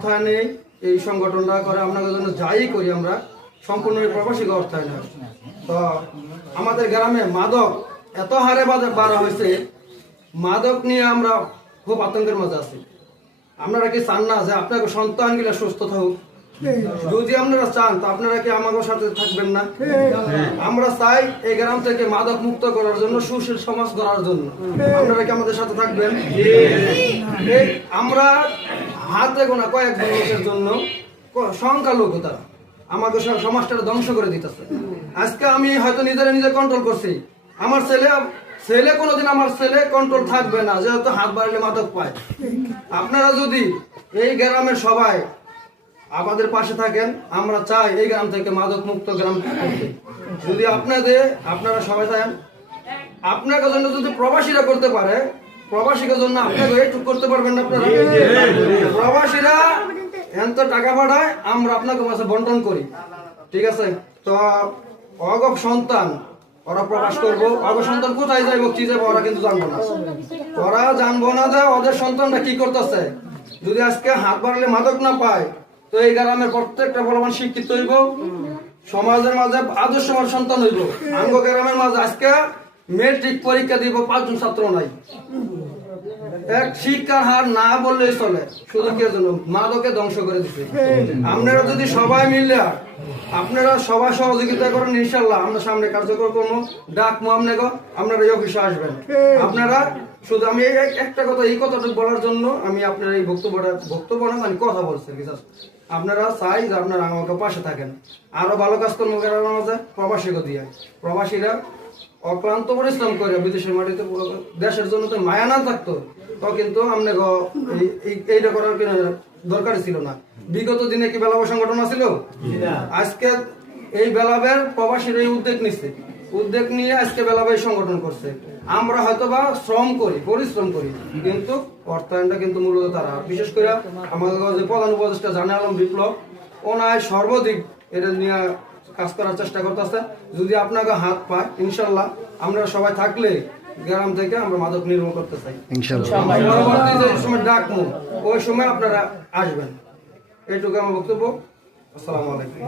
অর্থায়নে এই সংগঠনটা করে আপনাদের জন্য যাই করি আমরা সম্পূর্ণ প্রবাসী অর্থায়নে। তো আমাদের গ্রামে মাদক এত হারে বাড়া হয়েছে, মাদক নিয়ে আমরা খুব আতঙ্কের মাঝে আছি। আপনারা কি চান না যে আপনাকে সন্তানগুলো সুস্থ থাকুক? যদি আপনারা চান তো আপনারা কি আমাদের সাথে থাকবেন না? আমরা চাই এই গ্রাম থেকে মাদক মুক্ত করার জন্য, সুশীল সমাজ গড়ার জন্য। আপনারা কি আমাদের সাথে থাকবেন? আমরা হাতে গোনা কয়েকজন লোকের জন্য, সংখ্যালঘু তারা আমাদের সমাজটা ধ্বংস করে দিতেছে। আজকে আমি হয়তো নিজে কন্ট্রোল করছি, আমার ছেলে কোনোদিন আমার ছেলে কন্ট্রোল থাকবে না, যেহেতু হাত বাড়ালে মাদক পায়। আপনারা যদি এই গ্রামের সবাই আমাদের পাশে থাকেন, আমরা চাই এই গ্রাম থেকে মাদক মুক্ত গ্রাম করতে। যদি আপনারা সবাই থাকেন, আপনাকে জন্য যদি প্রবাসীরা করতে পারে, প্রবাসীকে জন্য আপনাকে এইটুকু করতে পারবেন না? আপনারা প্রবাসীরা এত টাকা পাঠায়, আমরা আপনাকে মাঝে বন্টন করি, ঠিক আছে? তো অগপ সন্তান ওরা প্রকাশ করবো, অগপ সন্তান কোথায় যাইব কি যাবো ওরা কিন্তু জানবো না। ওরা জানবো না যে ওদের সন্তানটা কি করতেছে। যদি আজকে হাত বাড়লে মাদক না পায়, তো এই গ্রামের প্রত্যেকটা বলবান শিক্ষিত হইব, সমাজের মাঝে আদর্শবান সন্তান হইব। আঙ্গ গ্রামের মাঝে আজকে মেট্রিক পরীক্ষা দিব 5 জন ছাত্র নাই। এক শিক্ষার হার না বললেই চলে, শুধু কি জন্য মাদকে ধ্বংস করে দিচ্ছে। আপনারা যদি সবাই মিললে, আপনারা সবাই সহযোগিতা করেন, ইনশাল্লাহ আমরা সামনে কার্যকর করবো। ডাকবো আপনারা এই অফিসে আসবেন। আপনারা শুধু আমি একটা কথা, এই কথাটুকু বলার জন্য আমি আপনার এই বক্তব্য না আমি কথা বলছি। আপনারা চাই যে আপনারা আমাকে পাশে থাকেন, আরো ভালো কাজ কর্ম করার মাঝে প্রবাসীকে দিয়ে। প্রবাসীরা অক্লান্ত পরিশ্রম করে বিদেশের মাটিতে, দেশের জন্য তো মায়া না থাকতো তো কিন্তু আপনাকে এইটা করার দরকার ছিল না। বিগত দিনে কি বেলাব সংগঠন ছিল? আজকে এই বেলাবের প্রবাসীর এই উদ্যোগ নিয়ে আজকে বেলাবে সংগঠন করছে। আমরা হয়তো বা শ্রম করি, পরিশ্রম করি, কিন্তু অর্থায়নটা কিন্তু মূলত তারা, বিশেষ করে আমাদের যে প্রধান উপদেষ্টা জানে আলম বিপ্লব, ওনায় সর্বাধিক এটা নিয়ে কাজ করার চেষ্টা করতেছে। যদি আপনাকে হাত পায়, ইনশাল্লাহ আমরা সবাই থাকলে গ্রাম থেকে আমরা মাদক নির্মূল করতে চাই। পরবর্তী যে সময় ডাকবো ওই সময় আপনারা আসবেন। এইটুকু আমার বক্তব্য। আসসালামু আলাইকুম।